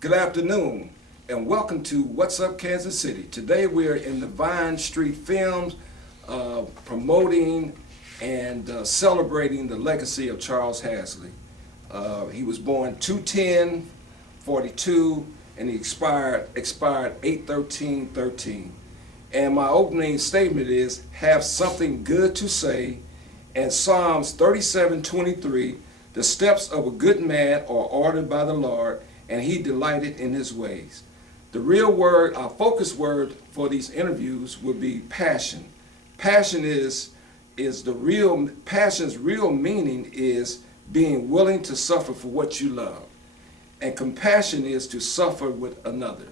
Good afternoon and welcome to What's Up Kansas City. Today we're in the Vine Street Films promoting and celebrating the legacy of Charles Hazley. He was born 2/10/42 and he expired 8/13/13. And my opening statement is, have something good to say. And Psalms 37:23, the steps of a good man are ordered by the Lord, and he delighted in his ways. The real word, our focus word for these interviews will be passion. Passion's real meaning is being willing to suffer for what you love. And compassion is to suffer with another.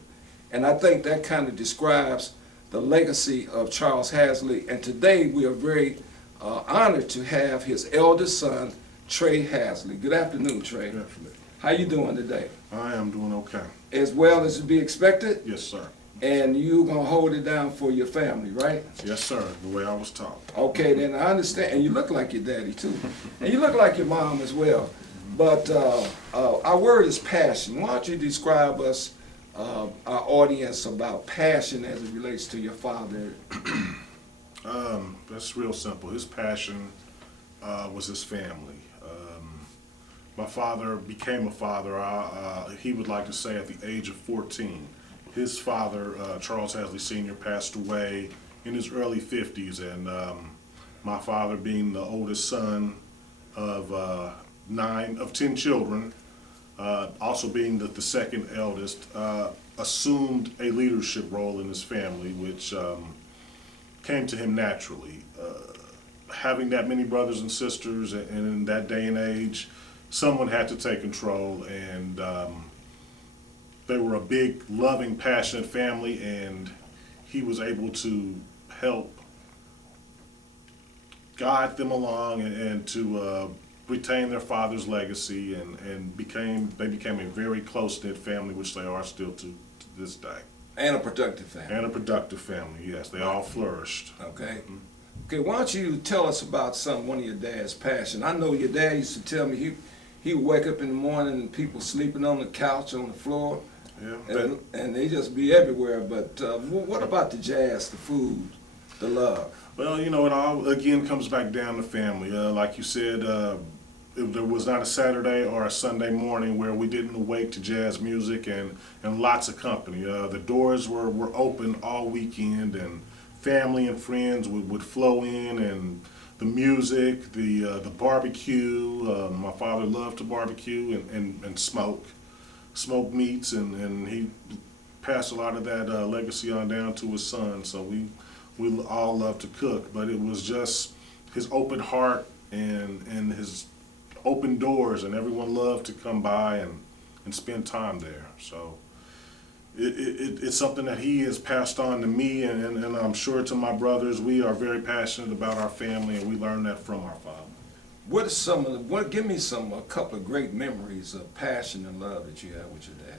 And I think that kind of describes the legacy of Charles Hazley. And today we are very honored to have his eldest son, Trey Hazley. Good afternoon, Trey. Good afternoon. How you doing today? I am doing okay. As well as to be expected? Yes, sir. And you gonna hold it down for your family, right? Yes, sir. The way I was taught. Okay, then I understand. And you look like your daddy too. And you look like your mom as well. But our word is passion. Why don't you describe us, our audience, about passion as it relates to your father? That's real simple. His passion was his family. My father became a father, he would like to say, at the age of 14. His father, Charles Hazley Sr., passed away in his early 50s, and my father, being the oldest son of 10 children, also being the second eldest, assumed a leadership role in his family, which came to him naturally. Having that many brothers and sisters, and in that day and age, someone had to take control, and they were a big, loving, passionate family, and he was able to help guide them along and to retain their father's legacy, and they became a very close-knit family, which they are still to this day. And a productive family. And a productive family, yes. They all flourished. Okay. Okay, why don't you tell us about one of your dad's passion? I know your dad used to tell me he would wake up in the morning and people sleeping on the couch, on the floor, Yeah, and they just be everywhere. But what about the jazz, the food, the love? well, you know, it all, again, comes back down to family. Like you said, there was not a Saturday or a Sunday morning where we didn't awake to jazz music and lots of company. The doors were open all weekend, and family and friends would flow in, and the music, the barbecue. My father loved to barbecue and smoke meats, and he passed a lot of that legacy on down to his son. So we all loved to cook, but it was just his open heart and his open doors, and everyone loved to come by and spend time there. So it's something that he has passed on to me, and I'm sure to my brothers. We are very passionate about our family, and we learned that from our father. What give me a couple of great memories of passion and love that you had with your dad?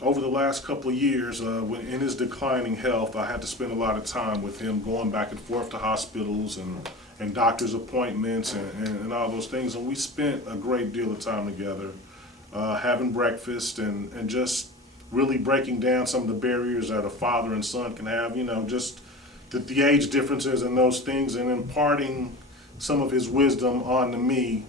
Over the last couple of years, when in his declining health, I had to spend a lot of time with him, going back and forth to hospitals and doctor's appointments and all those things. And we spent a great deal of time together, having breakfast and just really breaking down some of the barriers that a father and son can have, you know, just the age differences and those things, and imparting some of his wisdom onto me.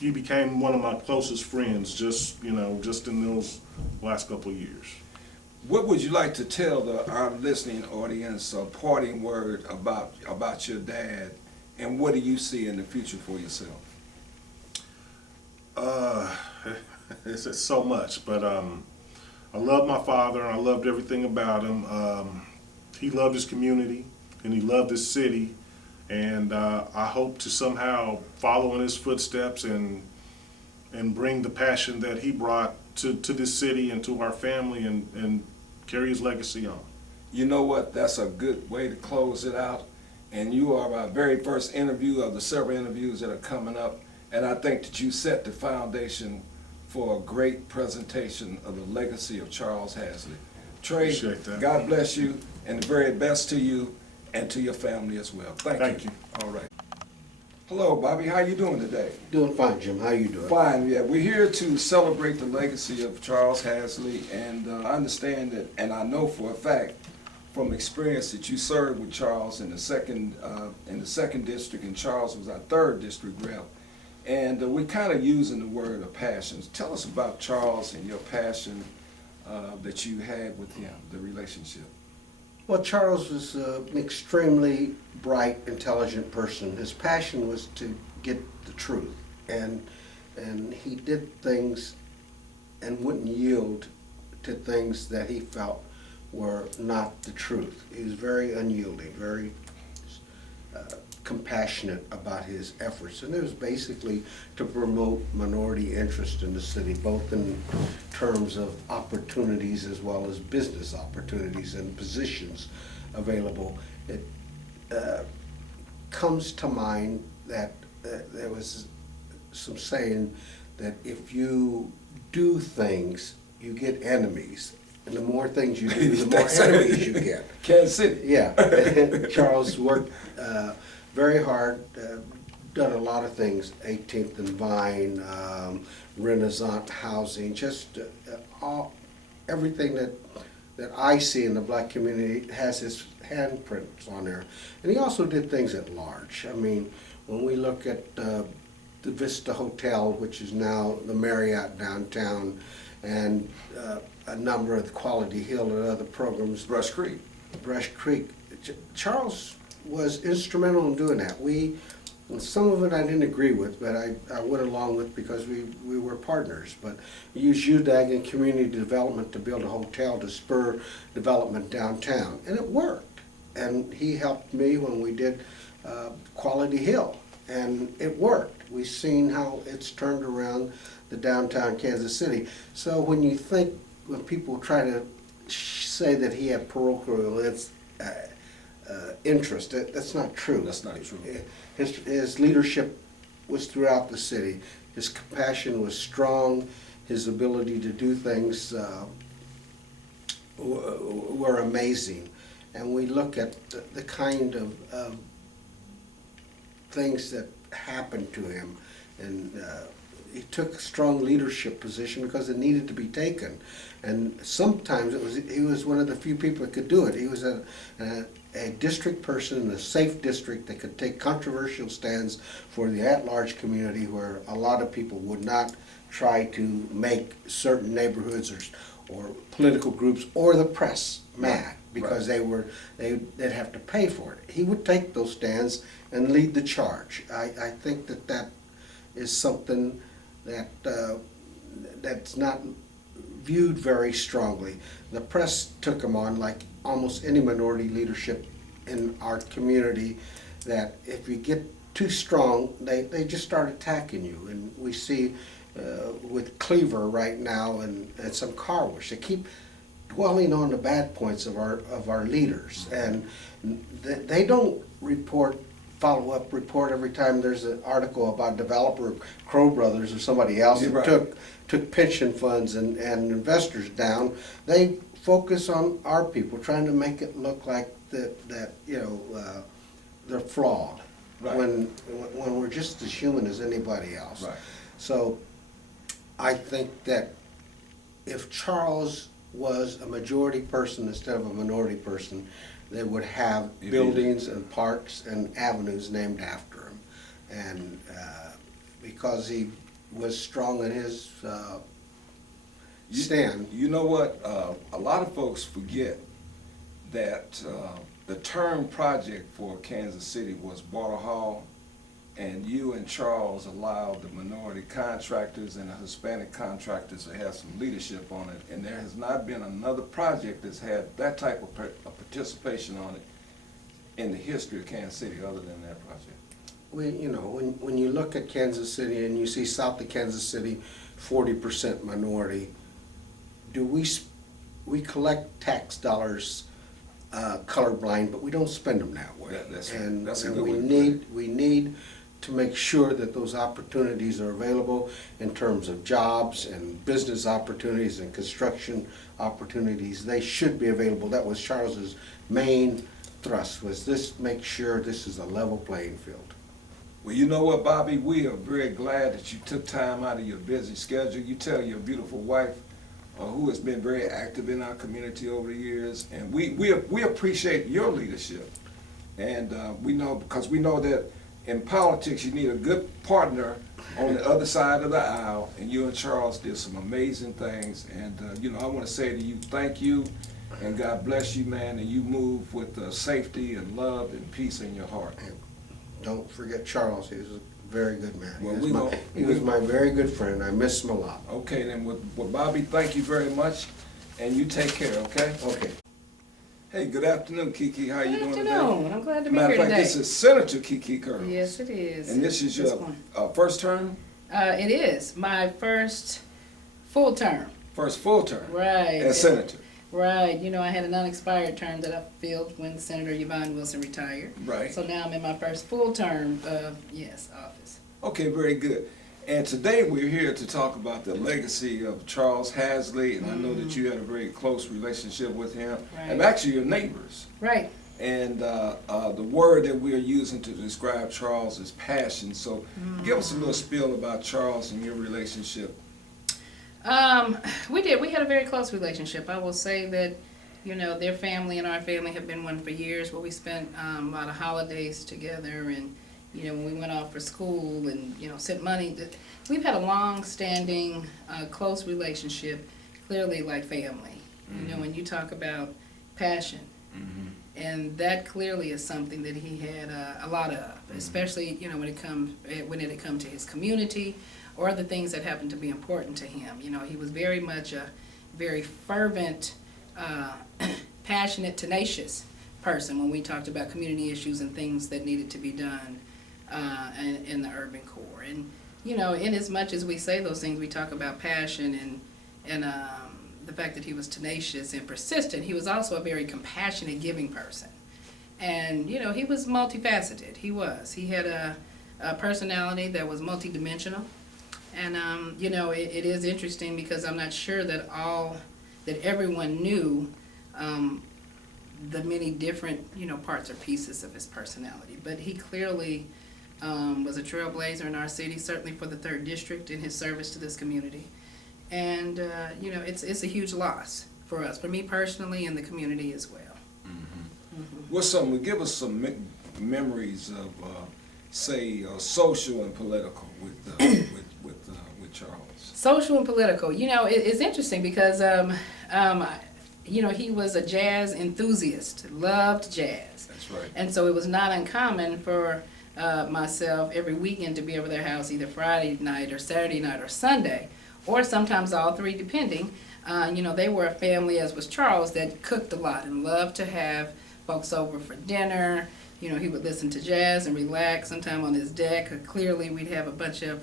He became one of my closest friends just in those last couple of years. What would you like to tell our listening audience, a parting word about your dad, and what do you see in the future for yourself? It's so much, but I love my father, and I loved everything about him. He loved his community, and he loved his city, and I hope to somehow follow in his footsteps and bring the passion that he brought to this city and to our family, and carry his legacy on. You know what? That's a good way to close it out. And you are our very first interview of the several interviews that are coming up. And I think that you set the foundation for a great presentation of the legacy of Charles Hazley. Trey, God bless you, and the very best to you and to your family as well. Thank you. All right. Hello, Bobby. How you doing today? Doing fine, Jim. How you doing? Fine. Yeah, we're here to celebrate the legacy of Charles Hazley, and I understand that, and I know for a fact from experience that you served with Charles in the second district, and Charles was our third district rep. And we're kind of using the word of passions. Tell us about Charles and your passion that you had with him, the relationship. Well, Charles was an extremely bright, intelligent person. His passion was to get the truth, and he did things and wouldn't yield to things that he felt were not the truth. He was very unyielding, very compassionate about his efforts, and it was basically to promote minority interest in the city, both in terms of opportunities as well as business opportunities and positions available. It comes to mind that there was some saying that if you do things, you get enemies, and the more things you do, the more enemies you get. Kansas City. Yeah, Charles worked very hard, done a lot of things, 18th and Vine, Renaissance housing, just everything that I see in the black community has his handprints on there. And he also did things at large. I mean, when we look at the Vista Hotel, which is now the Marriott downtown, and a number of the Quality Hill and other programs. Brush Creek. Charles was instrumental in doing that. Some of it I didn't agree with, but I went along with because we were partners. But we used UDAG and community development to build a hotel to spur development downtown, and it worked. And he helped me when we did Quality Hill, and it worked. We've seen how it's turned around the downtown Kansas City. So when people try to say that he had parochial interest, that's not true. That's not true. His leadership was throughout the city. His compassion was strong. His ability to do things were amazing. And we look at the kind of things that happened to him, and he took a strong leadership position because it needed to be taken. And sometimes he was one of the few people that could do it. He was a district person in a safe district that could take controversial stands for the at-large community, where a lot of people would not try to make certain neighborhoods or political groups or the press mad because they'd have to pay for it. He would take those stands and lead the charge. I think that is something that's not viewed very strongly. The press took him on like almost any minority leadership in our community, that if you get too strong, they just start attacking you. And we see with Cleaver right now and some car wash, they keep dwelling on the bad points of our leaders, and they don't follow-up report every time there's an article about developer Crow Brothers or somebody else that took pension funds and investors down. They focus on our people, trying to make it look like that they're flawed, when we're just as human as anybody else. Right. So I think that if Charles was a majority person instead of a minority person, they would have buildings and parks and avenues named after him. And because he was strong in his stand. You know what? A lot of folks forget that the term project for Kansas City was Barter Hall, and you and Charles allowed the minority contractors and the Hispanic contractors to have some leadership on it, and there has not been another project that's had that type of participation on it in the history of Kansas City other than that project. When you look at Kansas City and you see south of Kansas City, 40% minority, we collect tax dollars colorblind, but we don't spend them that way. We need to make sure that those opportunities are available in terms of jobs and business opportunities and construction opportunities. They should be available. That was Charles's main thrust, was make sure this is a level playing field. Well, you know what, Bobby? We are very glad that you took time out of your busy schedule. You tell your beautiful wife, who has been very active in our community over the years, and we appreciate your leadership. And we know, because we know that in politics you need a good partner on the other side of the aisle, and you and Charles did some amazing things. And I want to say to you, thank you, and God bless you, man. And you move with safety and love and peace in your heart. Don't forget Charles. He was a very good man. Well, he was my very good friend. I miss him a lot. Okay, then, well, Bobby, thank you very much, and you take care, okay? Okay. Hey, good afternoon, Kiki. How you doing today? Good afternoon. I'm glad to be Matter of here fact, today. this is Senator Kiki Curls. Yes, it is. And this is your one. first term? It is my first full term. First full term? Right. As senator? Right. You know, I had an unexpired term that I filled when Senator Yvonne Wilson retired. Right. So now I'm in my first full term of, office. Okay, very good. And today we're here to talk about the legacy of Charles Hazley, and I know that you had a very close relationship with him. Right. And actually you're neighbors. Right. And the word that we're using to describe Charles is passion. So give us a little spiel about Charles and your relationship. We did. We had a very close relationship. I will say that, their family and our family have been one for years, where we spent a lot of holidays together, and, when we went off for school and, sent money. We've had a long-standing, close relationship, clearly like family. When you talk about passion, and that clearly is something that he had a lot of, especially, when it come to his community, or other things that happen to be important to him. He was very much a very fervent, passionate, tenacious person when we talked about community issues and things that needed to be done in the urban core. And, in as much as we say those things, we talk about passion and the fact that he was tenacious and persistent, he was also a very compassionate, giving person. And, he was multifaceted. He was. He had a personality that was multidimensional. And, it is interesting because I'm not sure that everyone knew the many different, parts or pieces of his personality. But he clearly was a trailblazer in our city, certainly for the 3rd District in his service to this community. And, it's a huge loss for us, for me personally and the community as well. Well, give us some memories of, say, social and political with Charles. Social and political. It's interesting because, he was a jazz enthusiast, loved jazz. That's right. And so it was not uncommon for myself every weekend to be over their house, either Friday night or Saturday night or Sunday, or sometimes all three, depending. They were a family, as was Charles, that cooked a lot and loved to have folks over for dinner. He would listen to jazz and relax, sometime on his deck. Clearly, we'd have a bunch of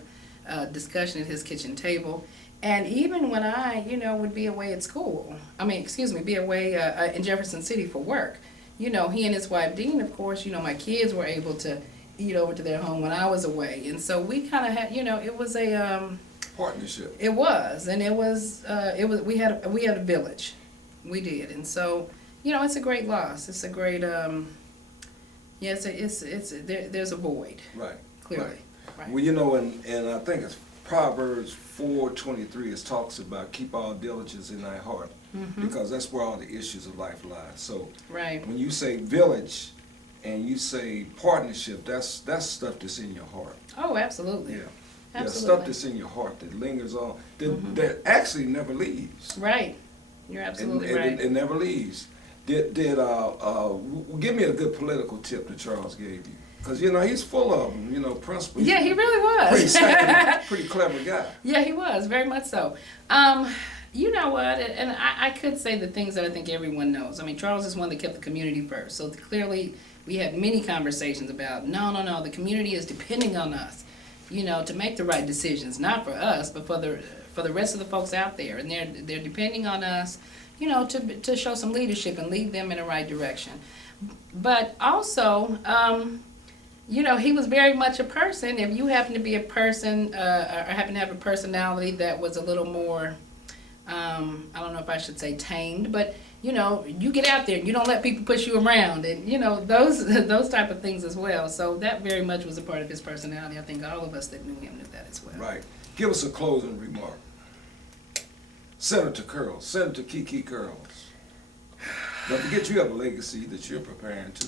discussion at his kitchen table. And even when I, would be away at school, be away in Jefferson City for work, he and his wife, Dean, of course, my kids were able to eat over to their home when I was away. And so we kind of had, it was a partnership. It was, and it was, we had a village. We did. And so, it's a great loss. It's a great, there's a void. Right. Clearly. Right. Well, and I think it's Proverbs 4:23. It talks about keep all diligence in thy heart, because that's where all the issues of life lie. So right. When you say village and you say partnership, that's stuff that's in your heart. Oh, absolutely. Yeah. Absolutely. Yeah, stuff that's in your heart that lingers on, that actually never leaves. Right. You're absolutely right. It never leaves. Give me a good political tip that Charles gave you. Because, he's full of them, principles. Yeah, he really was. Pretty clever guy. Yeah, he was, very much so. You know what, and I could say the things that I think everyone knows. Charles is one that kept the community first. So clearly we had many conversations about, no, the community is depending on us, to make the right decisions, not for us, but for the rest of the folks out there. And they're depending on us, to show some leadership and lead them in the right direction. But also, he was very much a person. If you happen to be a person, or happen to have a personality that was a little more, I don't know if I should say tamed, but you know, you get out there and you don't let people push you around, and you know, those type of things as well. So that very much was a part of his personality. I think all of us that knew him knew that as well. Right. Give us a closing remark. Senator Curls, Senator Kiki Curls. Don't forget you have a legacy that you're preparing to.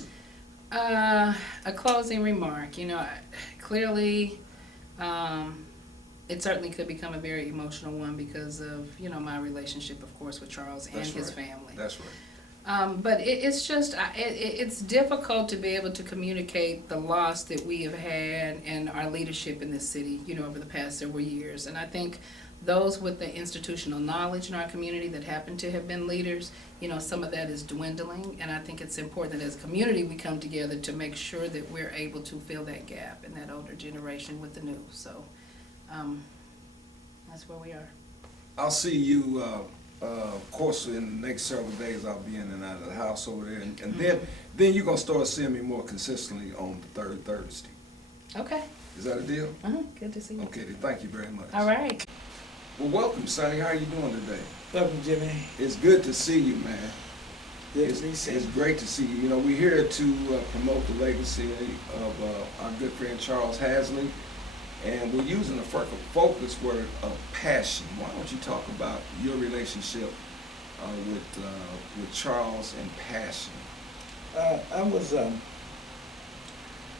A closing remark. You know, clearly, it certainly could become a very emotional one because of, you know, my relationship, of course, with Charles and his family. That's right. But it's just, it's difficult to be able to communicate the loss that we have had and our leadership in this city, you know, over the past several years. And I think those with the institutional knowledge in our community that happen to have been leaders, you know, some of that is dwindling. And I think it's important that as a community we come together to make sure that we're able to fill that gap in that older generation with the new. So that's where we are. I'll see you, of course, in the next several days. I'll be in and out of the house over there. And then you're going to start seeing me more consistently on the third Thursday. Okay. Is that a deal? Good to see you. Okay, then thank you very much. All right. Well, welcome, Sonny. How are you doing today? Welcome, Jimmy. It's good to see you, man. Good to be seen. It's great to see you. You know, we're here to promote the legacy of our good friend Charles Hazley, and we're using the focus word of passion. Why don't you talk about your relationship with Charles and passion? I was,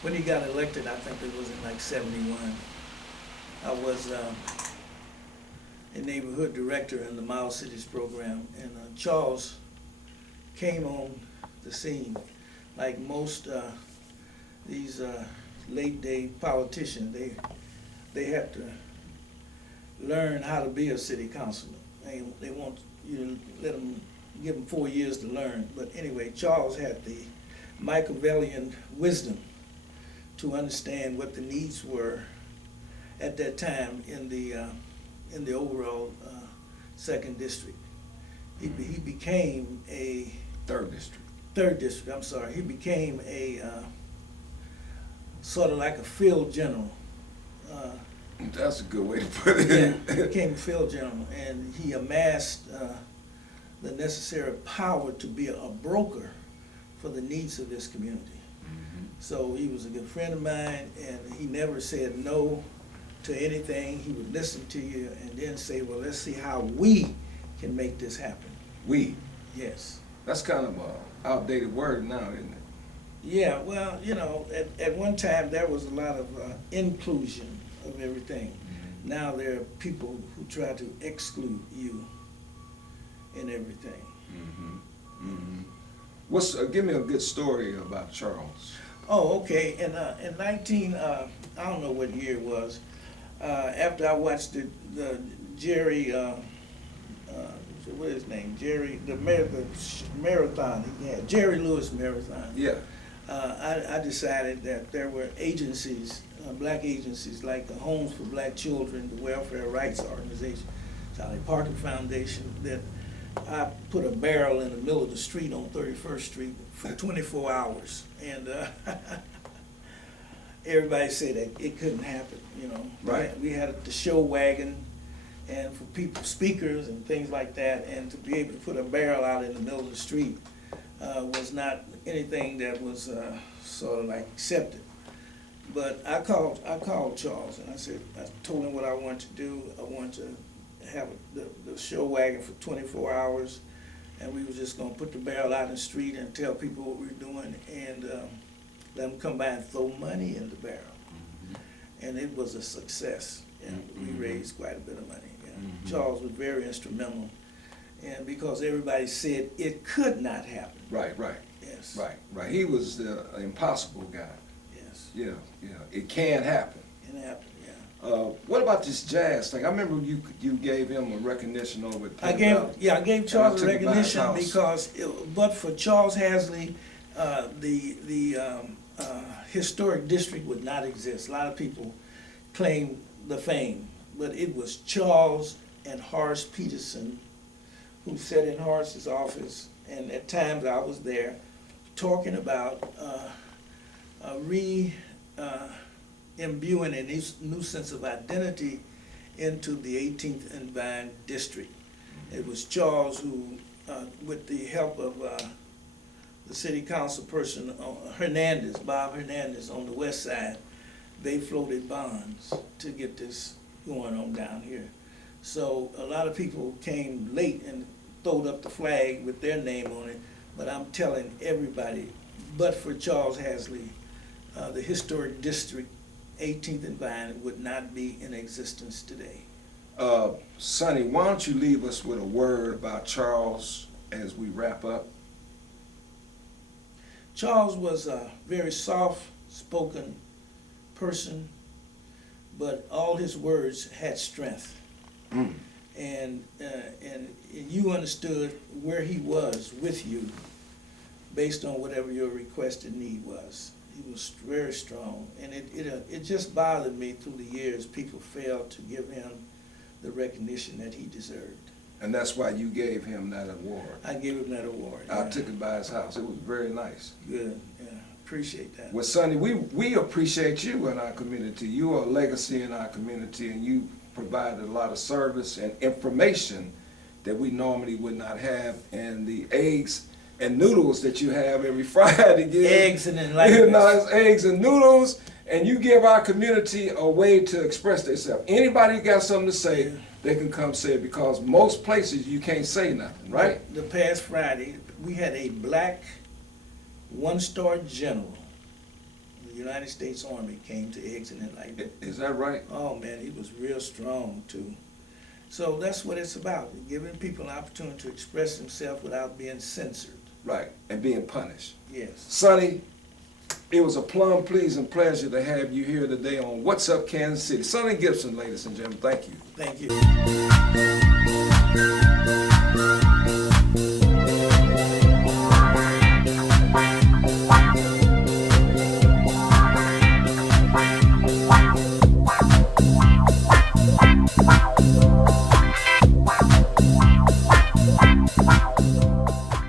when he got elected, I think it was in like '71, I was a neighborhood director in the Model Cities program, and Charles came on the scene. Like most these late day politicians, they have to learn how to be a city councilman. They want you to give them 4 years to learn. But anyway, Charles had the Machiavellian wisdom to understand what the needs were at that time in the overall second district. He became a third district. I'm sorry. He became a sort of like a field general. That's a good way to put it. Yeah, he became a field general, and he amassed the necessary power to be a broker for the needs of this community. So he was a good friend of mine, and he never said no to anything. He would listen to you and then say, well, let's see how we can make this happen. We. Yes. That's kind of an outdated word now, isn't it? Yeah, well, you know, at one time there was a lot of inclusion of everything. Now there are people who try to exclude you in everything. Give me a good story about Charles. Oh, okay. In I don't know what year it was, after I watched the Jerry, what is his name? Jerry, the marathon he had, Jerry Lewis Marathon. Yeah. I decided that there were agencies, black agencies like the Homes for Black Children, the Welfare Rights Organization, Charlie Parker Foundation, that I put a barrel in the middle of the street on 31st Street for 24 hours. And everybody said that it couldn't happen, you know. Right. We had the show wagon and for people, speakers and things like that, and to be able to put a barrel out in the middle of the street was not anything that was sort of like accepted. But I called Charles and I told him what I wanted to do. I wanted to have the show wagon for 24 hours, and we were just gonna put the barrel out in the street and tell people what we were doing, and let them come by and throw money in the barrel. And it was a success, and we raised quite a bit of money. Yeah. Charles was very instrumental, and because everybody said it could not happen. Right. Yes. Right. He was the impossible guy. Yes. Yeah. It can happen. It happened. What about this jazz thing? I remember you gave him a recognition over at I gave Charles a recognition because, but for Charles Hazley, the historic district would not exist. A lot of people claim the fame, but it was Charles and Horace Peterson who sat in Horace's office, and at times I was there talking about imbuing a new sense of identity into the 18th and Vine district. It was Charles who with the help of the city council person, Hernandez, Bob Hernandez on the west side, they floated bonds to get this going on down here. So a lot of people came late and throwed up the flag with their name on it, but I'm telling everybody, but for Charles Hazley, the historic district, 18th and Vine, would not be in existence today. Sonny, why don't you leave us with a word about Charles as we wrap up? Charles was a very soft-spoken person, but all his words had strength. Mm. And you understood where he was with you based on whatever your requested need was. He was very strong, and it just bothered me through the years people failed to give him the recognition that he deserved. And that's why you gave him that award. I gave him that award. I took it by his house. It was very nice. Good, yeah, appreciate that. Well, Sonny, we appreciate you in our community. You are a legacy in our community, and you provided a lot of service and information that we normally would not have. And the eggs and noodles that you have every Friday. Eggs and enlightenment. Nice eggs and noodles, and you give our community a way to express themselves. Anybody got something to say, Yeah. they can come say it, because most places you can't say nothing, right? The past Friday, we had a black one-star general. The United States Army came to Eggs and Enlightenment. Is that right? Oh man, he was real strong too. So that's what it's about, giving people an opportunity to express themselves without being censored. Right, and being punished. Yes. Sonny, it was a plum pleasing pleasure to have you here today on What's Up Kansas City. Sonny Gibson, ladies and gentlemen, thank you. Thank you.